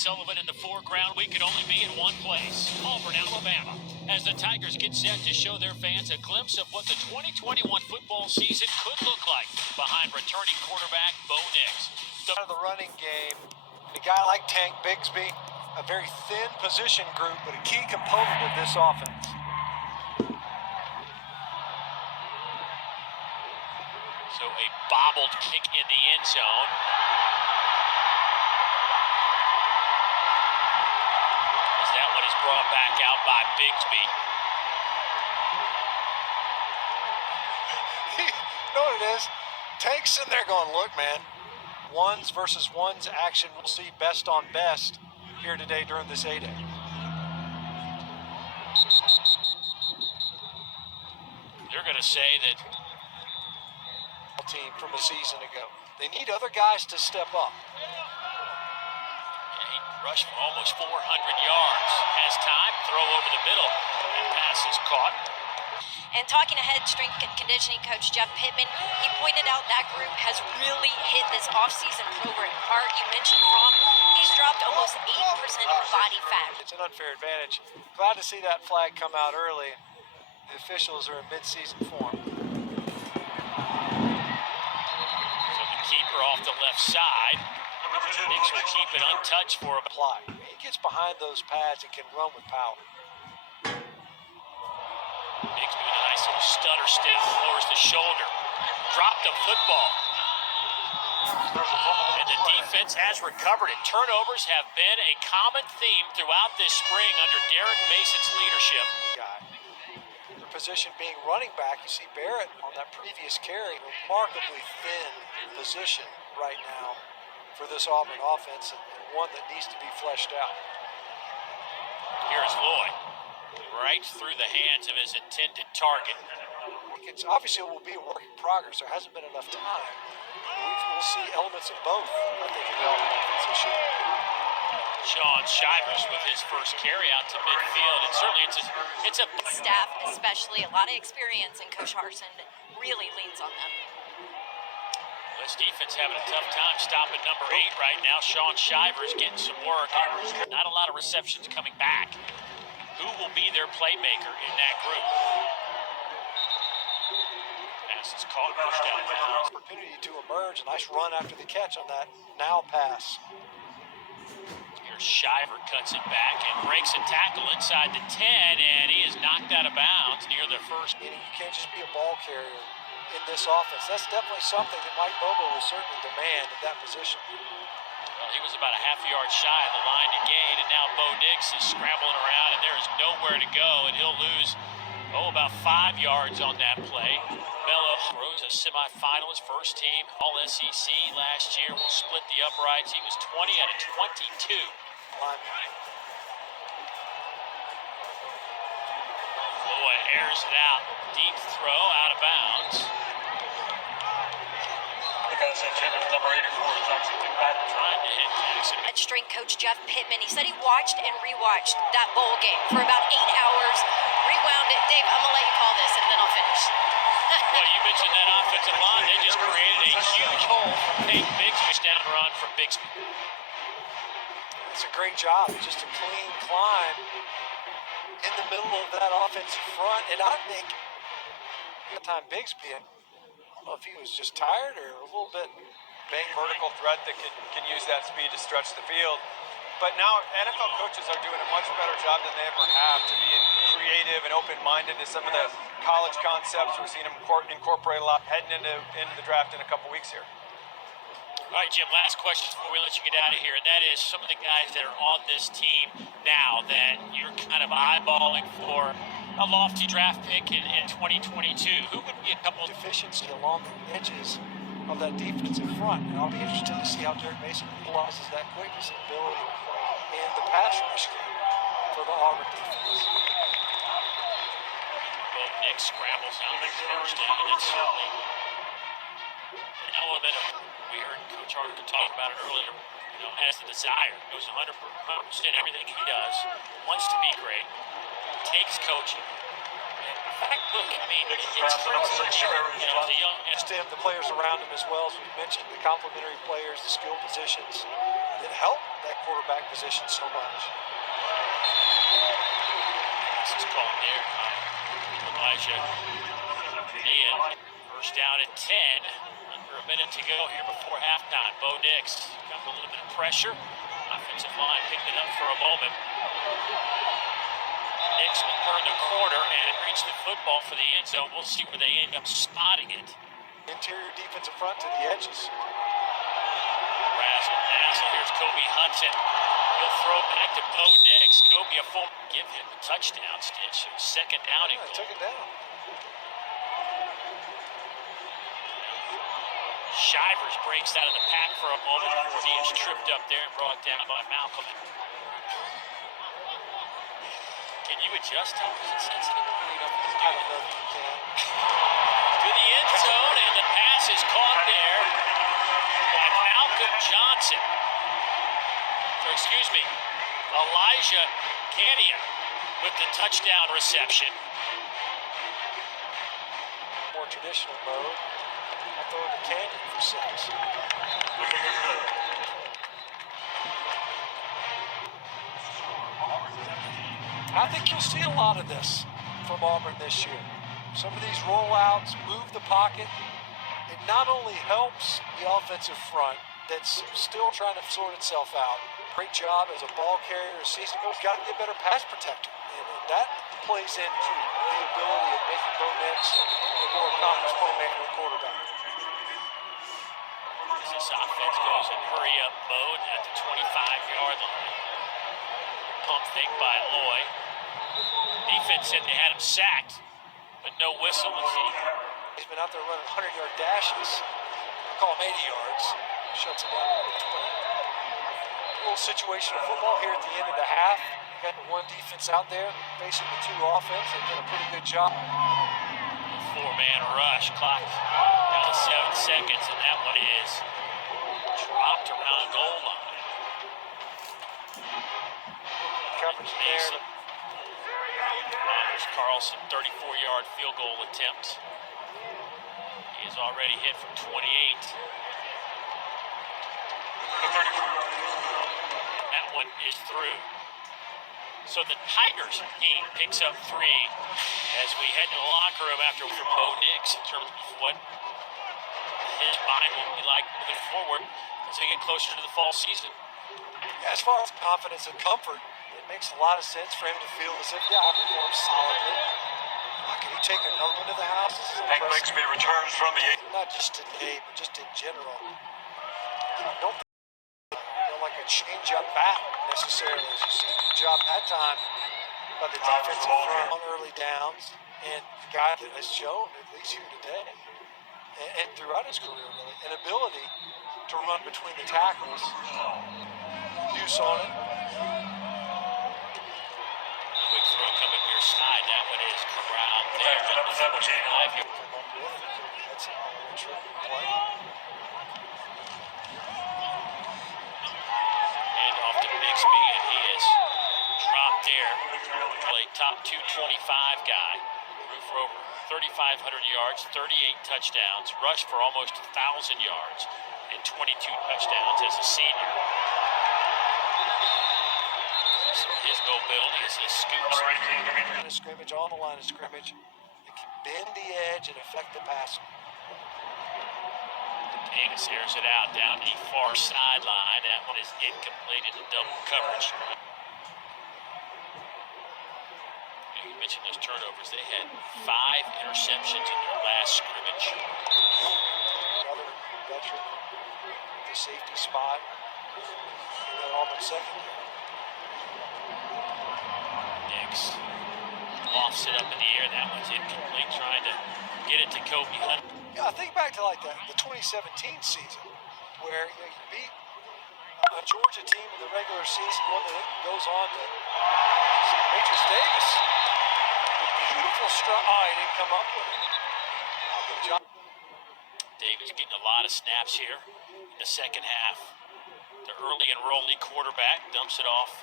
Sullivan in the foreground. We could only be in one place, Auburn, Alabama, as the Tigers get set to show their fans a glimpse of what the 2021 football season could look like behind returning quarterback Bo Nix. Out of the running game, a guy like Tank Bigsby, a very thin position group, but a key component of this offense. So a bobbled kick in the end zone. As that one is brought back out by Bigsby. You know what it is? Tank's in there going, look, man, ones versus ones action. We'll see best on best here today during this A-Day. They're going to say that team from a season ago. They need other guys to step up. He rushed for almost 400 yards. Has time, throw over the middle, and pass is caught. And talking to head strength and conditioning coach Jeff Pittman, he pointed out that group has really hit this offseason program hard. You mentioned Fromm, he's dropped almost 8% of body fat. It's an unfair advantage. Glad to see that flag come out early. The officials are in mid-season form. Keeper off the left side. Nix will keep it untouched for a play. He gets behind those pads and can run with power. Nix doing a nice little stutter step, lowers the shoulder. Dropped the football. And the defense has recovered it. Turnovers have been a common theme throughout this spring under Derek Mason's leadership. Position being running back, you see Barrett on that previous carry, remarkably thin position right now for this Auburn offense, and one that needs to be fleshed out. Here's Lloyd, right through the hands of his intended target. It's obviously it will be a work in progress. There hasn't been enough time. We'll see elements of both, I think, in the Auburn offense this year. Sean Shivers with his first carry out to midfield, and certainly it's a staff, especially a lot of experience, and Coach Harsin really leans on them. This defense having a tough time stopping number 8 right now. Sean Shivers getting some work. Not a lot of receptions coming back. Who will be their playmaker in that group? Pass is caught, pushed out of bounds. Opportunity to emerge. A nice run after the catch on that now pass. Shiver cuts it back and breaks a tackle inside the 10, and he is knocked out of bounds near the first. You can't just be a ball carrier in this offense. That's definitely something that Mike Bobo will certainly demand at that position. Well, he was about a half yard shy of the line to gain, and now Bo Nix is scrambling around, and there is nowhere to go, and he'll lose, about 5 yards on that play. Mello throws a semifinalist, first team All-SEC last year, will split the uprights. He was 20 out of 22. Lloyd airs it out. Deep throw out of bounds. Trying to hit Jackson. Strength coach Jeff Pittman, he said he watched and rewatched that bowl game for about 8 hours, rewound it. Dave, I'm going to let you call this, and then I'll finish. Well, you mentioned that offensive line. They just created a huge hole for Tank Bigsby. Down run from Bigsby. It's a great job. Just a clean climb in the middle of that offensive front. And I think at the time Bigsby, I don't know if he was just tired or a little bit. Big vertical threat that can use that speed to stretch the field. But now NFL coaches are doing a much better job than they ever have to be creative and open-minded to some of the college concepts. We're seeing them incorporate a lot heading into the draft in a couple weeks here. All right, Jim, last question before we let you get out of here, and that is some of the guys that are on this team now that you're kind of eyeballing for a lofty draft pick in 2022. Who would be a couple of deficiency along the edges of that defensive front? And I'll be interested to see how Derek Mason utilizes that quickness and ability in the pass rush game for the Auburn defense. Well, Nick scrambles out the first down, and it's certainly an element of, we heard Coach Harden talk about it earlier, has the desire, goes 100% everything he does, wants to be great, takes coaching. Look, I mean, it's the young. The players around him as well, as we mentioned, the complementary players, the skill positions. that help that quarterback position so much. This is called there by Elijah. Ian, first down at 10. Under a minute to go here before halftime. Bo Nix got a little bit of pressure. Offensive line picked it up for a moment. Nix will turn the corner and reach the football for the end zone. We'll see where they end up spotting it. Interior defensive front to the edges. Razzle dazzle. Here's Kobe Hudson. He'll throw back to Bo Nix. Kobe a full. Give him a touchdown, Stitch. Second down and Yeah, goal. took it down. Shivers breaks out of the pack for a moment before he is tripped up there and brought down by Malcolm. Can you adjust television sensitive? I don't know if you can. To the end zone, and the pass is caught there by Malcolm Johnson. Or excuse me, Elijah Candia with the touchdown reception. More traditional mode. I'll throw it to Canyon for 6. I think you'll see a lot of this from Auburn this year. Some of these rollouts, move the pocket. It not only helps the offensive front that's still trying to sort itself out. Great job as a ball carrier, a season coach. Got to be a better pass protector. And that plays into the ability of making Bo Nix a more accomplished playmaker and quarterback. As this offense goes and hurry up mode at the 25-yard line. Pump fake by Loy. Defense said they had him sacked, but no whistle. He's been out there running 100-yard dashes. I call him 80 yards. Shuts him down at 20. A little situational football here at the end of the half. You got the one defense out there facing the two offense. They've done a pretty good job. Four-man rush. Clock down to 7 seconds, and that one is dropped around goal line. Coverage there. There's Carlson, 34-yard field goal attempt. He is already hit from 28. That one is through. So the Tigers team picks up 3 as we head to the locker room after Bo Nix in terms of what his mind will be like moving forward as they get closer to the fall season. As far as confidence and comfort, it makes a lot of sense for him to feel as if, yeah, I performed solidly. Can he take another one to the house? This is Hank impressive. Bixby returns from the Not just today, but just in general. I don't feel like a change-up back necessarily. As you see the job that time by the defensive front on early downs, and the guy that has shown, at least here today, and throughout his career really, an ability to run between the tackles. Use on it. Quick throw coming near side. That one is corralled there. Number 17. That's a terrific play. And off to Bixby, and he is dropped there. Play top 225 guy. Threw for over 3,500 yards, 38 touchdowns, rushed for almost 1,000 yards, and 22 touchdowns as a senior. His mobility as he scoops. Line of scrimmage, on the line of scrimmage. It can bend the edge and affect the passer. Davis airs it out down the far sideline. That one is incomplete into double coverage. You mentioned those turnovers. They had 5 interceptions in their last scrimmage. Another veteran, the safety spot, and then Auburn secondary. Nix lofts it up in the air. That one's incomplete, trying to get it to Kobe Hunt. Yeah, I think back to like the 2017 season, where you beat a Georgia team in the regular season, one that goes on to Demetrius Davis. Beautiful strike. Oh, he didn't come up with it. Good job. Davis getting a lot of snaps here in the second half. The early enrollee quarterback dumps it off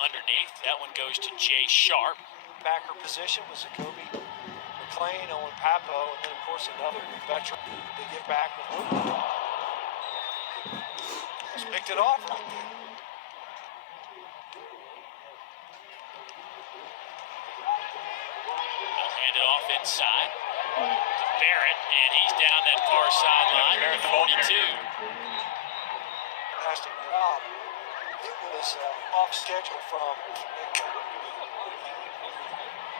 underneath. That one goes to Jay Sharp. Backer position was Jacoby McLean, Owen Papo, and then of course another veteran to get back with Luke. Almost picked it off right there. They'll hand it off inside to Barrett, and he's down that far sideline at 42. Fantastic job. It was off schedule from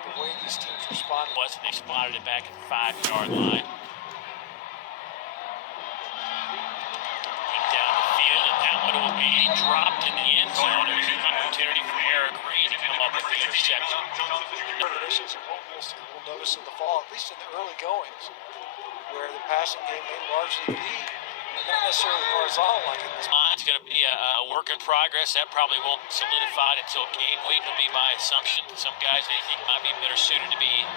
the way these teams responded. Wasn't they spotted it back at the 5-yard line. Deep down the field, and that one will be dropped in the end zone. It was an opportunity for Eric Reed to come up with the interception. Traditions and what we'll notice in the fall, at least in the early goings, where the passing game may largely be not necessarily horizontal like in this. It's going to be a work in progress. That probably won't solidify it until game week, will be my assumption. Some guys they think might be better suited to be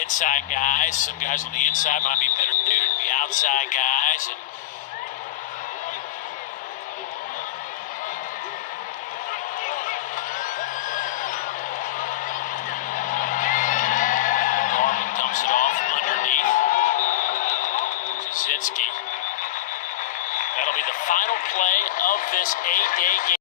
inside guys. Some guys on the inside might be better suited to be outside guys. And Auburn dumps it off underneath Jasinski. That'll be the final play of this 8-day game.